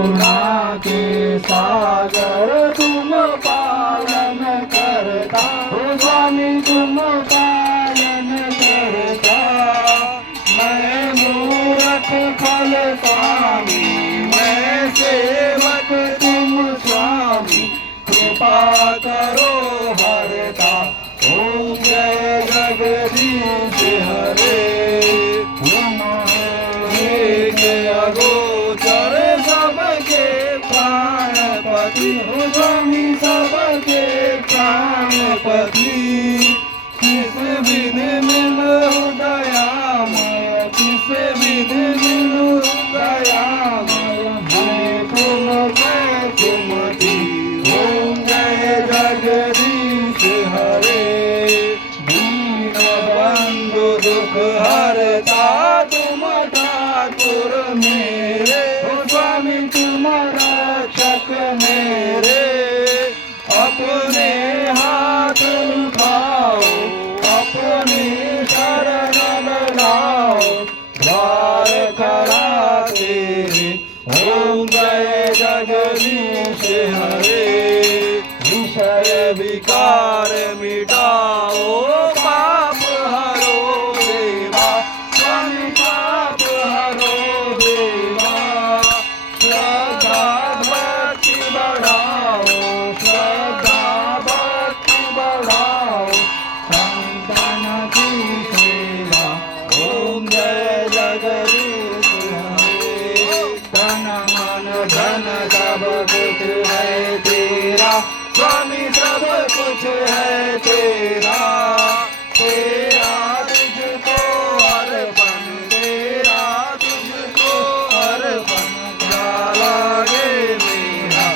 करुणा के सागर तुम पालन करता हो स्वामी तुम पालन करता। मैं मूरख फल स्वामी मैं सेवक तुम स्वामी कृपा करो हरता। ओम जय जगदीश हरे अगोचर सबके प्राणपति हो स्वामी सबके प्राणपति। किस विध मिलो दयामय किस विध मिलो दयामय मैं तुमती। ओम जय जगदीश हरे दीन बंधु दुख हरता तुम ठाकुर मेरे हो स्वामी तुम रक्षक मेरे। अपने हाथ उठाओ अपने शरण लाओ द्वार खड़ा तेरे। ओम जय जगदीश हरे विषय विकार मिटाओ पाप हरो देवा स्वामी पाप हरो देवा। श्रद्धा भक्ति बढ़ाओ श्रद्धा भक्ति बढ़ाओ संतन की सेवा। ओम जय जगदीश हरे तन मन धन सब कुछ है तेरा स्वामी सब कुछ है तेरा। तेरा तुझको अर्पण तेरा तुझको अर्पण क्या लागे मेरा।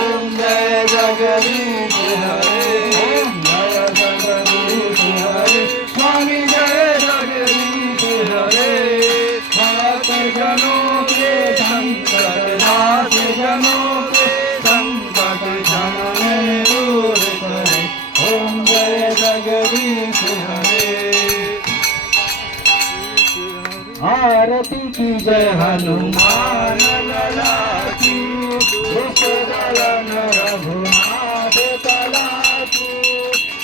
ओम जय जगदीश हरे ओम जय जगदीश हरे स्वामी जय जगदीश हरे। भक्त जनों के संकट नाथ जनों के संकट जन दूर करे। ओम जय जगदीश हरे। आरती की जय हनुमान लला की दलन रघुनाथ कला की।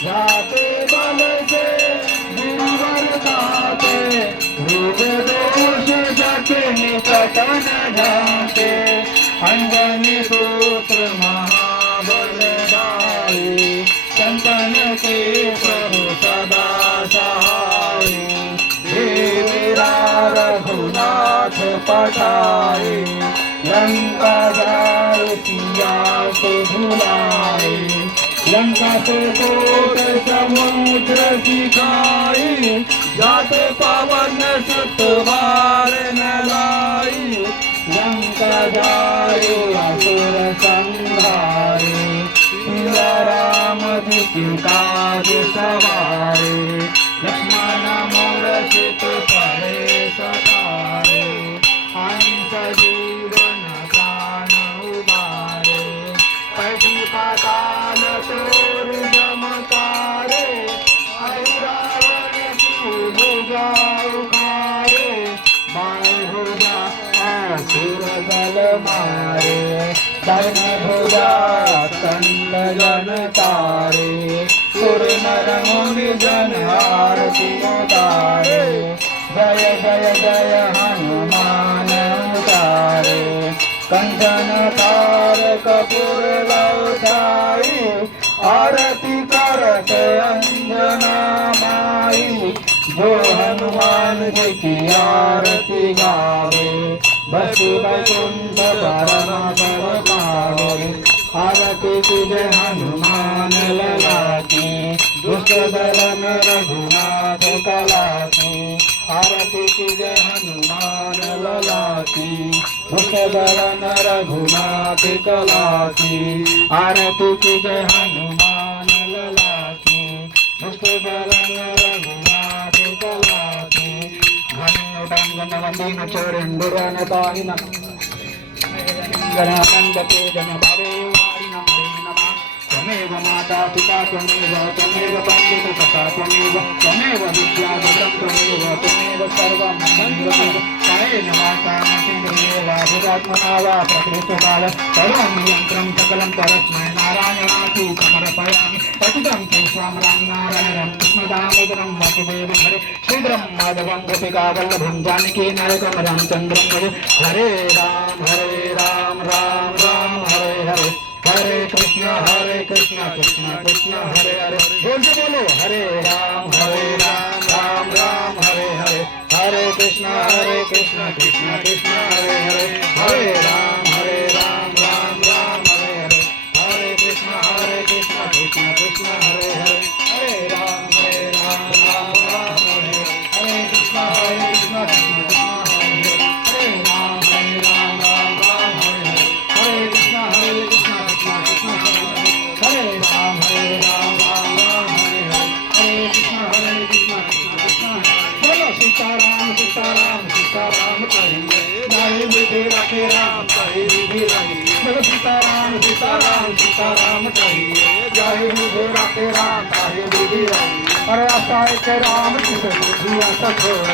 जाते बल से गिरवर ताते रूप दोष जग निकट न जाते। अंजनी पुत्र महाबलदाई संतन के प्रभु सदा सहाय। देवीरा रघुनाथ पठाए लंका जाय सिया को भुलाए। लंका से कोट समुद्र सिखाई जात पवन सुत बार न लाई। लंका जाय असुर संहारे सिया राम जी काज सवारे। लक्ष्मण मूर्छित पड़े सतारे हंस जीवन प्राण उबारे। पति पाताल तोर जमकारे रावण की भुजा उखारे। बाएं भुजा असुर दल मारे दाहिने भुजा कंड जन तारे। सुर नर मुनि जन आरती उतारे। जय जय जय हनुमान उतारे। कंचन तार कपूर लौटाई आरती करत अंजना माई। जो हनुमान जी की आरती गावे बसु वैकुंठ परम पद पावे। आरती की जय हनुमान लला की दुष्ट दलन रघुनाथ कला की। आरती की जय हनुमान लला की दुष्ट दलन रघुनाथ कला की। आरती की जय हनुमान लला की दुष्ट दलन रघुनाथ कला की। घनी उटंगन वंदीन चोरिन दुर्वन ताहिन गणानंद पूजन भावे वारिणं हरे नमः। त्वमेव माता पिता त्वमेव बन्धुः सखा त्वमेव विद्या वरं त्वमेव सर्वं मङ्गलं कायेन वाचा मनेन्द्रियेण वा बुद्ध्यात्मना वा प्रकृतिकाल सर्वं यन्त्रं सकलं परस्मै नारायणाति समर्पयामि पतितं केशवं रामनारायणं कृष्णदामोदरं वासुदेवं हरे श्रीधरं माधवं गोपिकावल्लभं जानकी नायकं रामचन्द्रं भजे हरे राम राम राम हरे हरे हरे कृष्ण कृष्ण कृष्ण हरे हरे बोलो हरे राम राम राम हरे हरे हरे कृष्ण कृष्ण कृष्ण हरे हरे हरे राम राम राम हरे हरे हरे कृष्ण कृष्ण कृष्ण हरे हरे हरे राम राम राम हरे हरे कृष्ण कृष्ण कृष्ण हरे राम राम राम हरे हरे कृष्ण कृष्ण हरे राम राम राम हरे हरे कृष्ण कृष्ण बोलो सीताराम सीताराम सीताराम कहिए जय विधि रखे राम कहे विधि रही बोलो सीताराम सीताराम सीताराम कहिए जय विधि रखे राम कहे विधि रही अरे आता एक राम जिसे बुझिया सखोर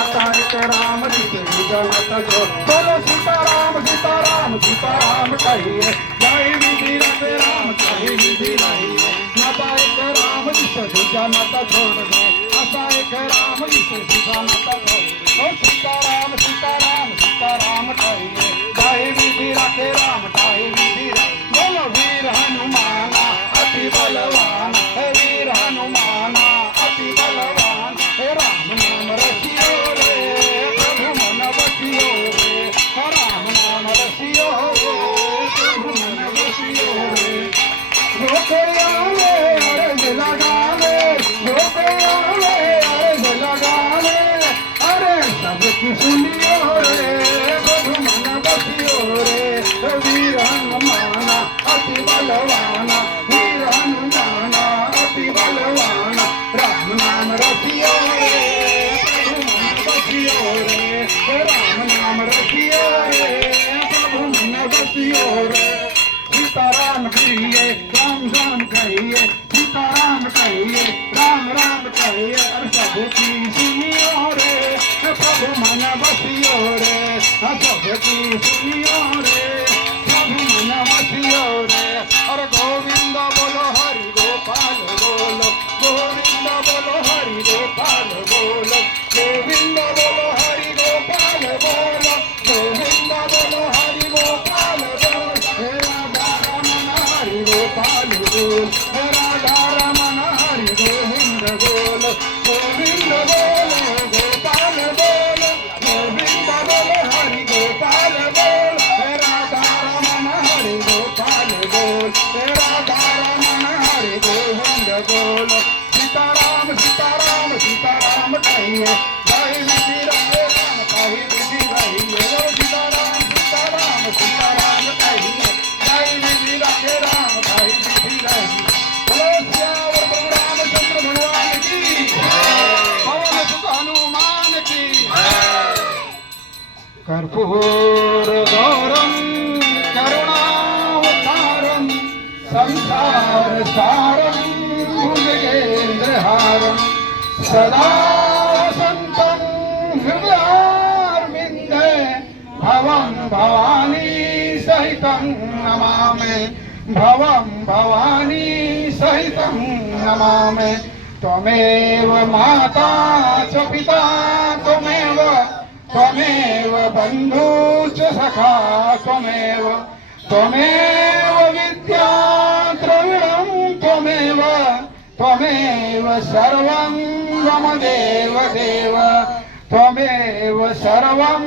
आता एक राम जिसे बुझा सखोर बोलो सीताराम सीताराम सीताराम कहिए जय विधि रखे राम कहे विधि रही माता एक राम जिसे बुझा माता छोड़ दे आता एक राम जिसे बुझा माता छोड़ ओ सीताराम सीताराम सीताराम कहिए जय विधि रखे राम कहे विधि रही बोलो वीर हनुमाना अति बलवान वीर हनुमाना अति बलवान हे राम नाम रसियो रे प्रभु मन बसियो रे राम नाम रसियो रे प्रभु मन बसियो रे अर्ज लगावे अर्ज लगावे अरे सबकी सुनियो रे प्रभु मन बसियो रे वीर हनुमाना अति बलवाना वीर हनुमाना अति बलवाना राम नाम रसियो रे प्रभु मन बसियो रे राम नाम रसियो रे प्रभु मन बसियो रे सीताराम कहिए राम राम कहिए सीताराम कहिए राम राम कहिए और सबकी सुनियो रे प्रभु मन बसियो रे सबकी सुनियो रे प्रभु मन बसियो रे और गोविंद बोलो हरि गोपाल बोलो गोविंद बोलो हरि गोपाल बोलो गोविंद बोलो हरि गोपाल बोलो गोविंद बोलो हरि गोपाल बोलो गोपाल बोल राधा रमन हरि गोविंद बोल गोविंद बोल गोपाल बोल गोविंद बोल हरि गोपाल बोल राधा रमन हरि गोपाल बोल राधा रमन हरि गोविंद बोल सीताराम सीताराम सीताराम कहिए जय विधि रखे राम कहे विधि रहिए सीताराम सीताराम सीताराम कहिए जय विधि रखे राम कहे विधि रहिए बोलो श्यावर प्रभु रामचंद्र भगवान की पवन सुत हनुमान की कर्पूर गौरम करुणावतारम संसार सारम भुजगेन्द्रहारम सदा वसन्तं हृदयारविन्दे भवं भवानी सहितं नमामि भवं भवानी सहितं नमामि त्वमेव माता च पिता त्वमेव बन्धु च सखा त्वमेव विद्या द्रविणं त्वमेव सर्वं मम देव त्वमेव सर्वं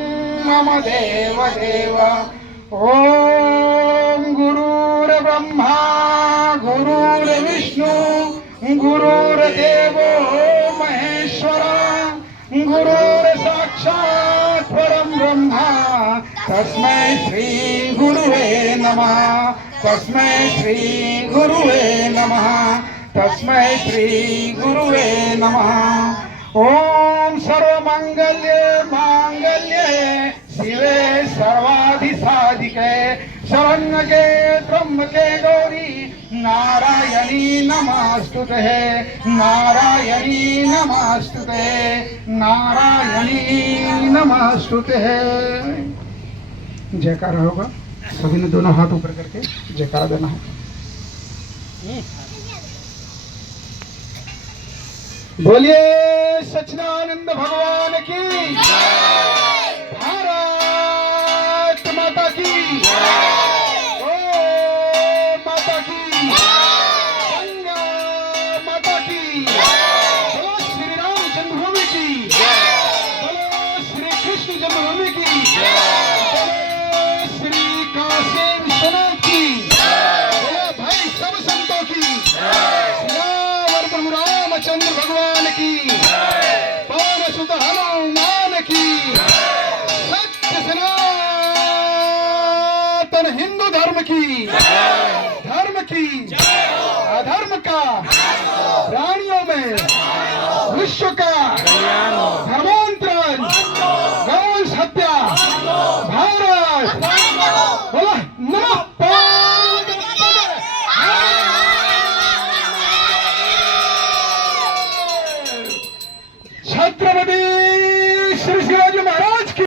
मम देव ॐ गुरुर्ब्रह्मा गुरुर्विष्णु गुरुर्देवो महेश्वरा गुरुर्साक्षात् परं ब्रह्म तस्मै श्री गुरुवे नमः तस्मै श्री गुरुवे नमः तस्मै श्री गुरुवे नमः ओम सर्वमंगल्ये मांगल्ये शिवे सर्वाधिसाधिके शरण्यके त्र्यंबके गौरी नारायणी नमस्तुते नारायणी नमस्तुते नारायणी नमस्तुते। जयकारा होगा, सभी ने दोनों हाथ ऊपर करके जयकारा देना है। बोलिए सच्चिदानंद भगवान की, भारत माता की, ओ माता की, गंगा माता की, बोलो श्री राम जन्मभूमि की, बोलो श्री कृष्ण जन्मभूमि की, बोलो श्री काशी विश्वनाथ की, बोलो भाई सब संतों की, सियावर प्रभु रामचंद्र भगवान की, पवन सुत हनुमान की, सत्य सनातन हिंदू धर्म की, अधर्म का प्राणियों में विश्व का धर्मांतरण, गौ हत्या, भारत बोला नमः छत्रपति श्री शिवाजी महाराज की।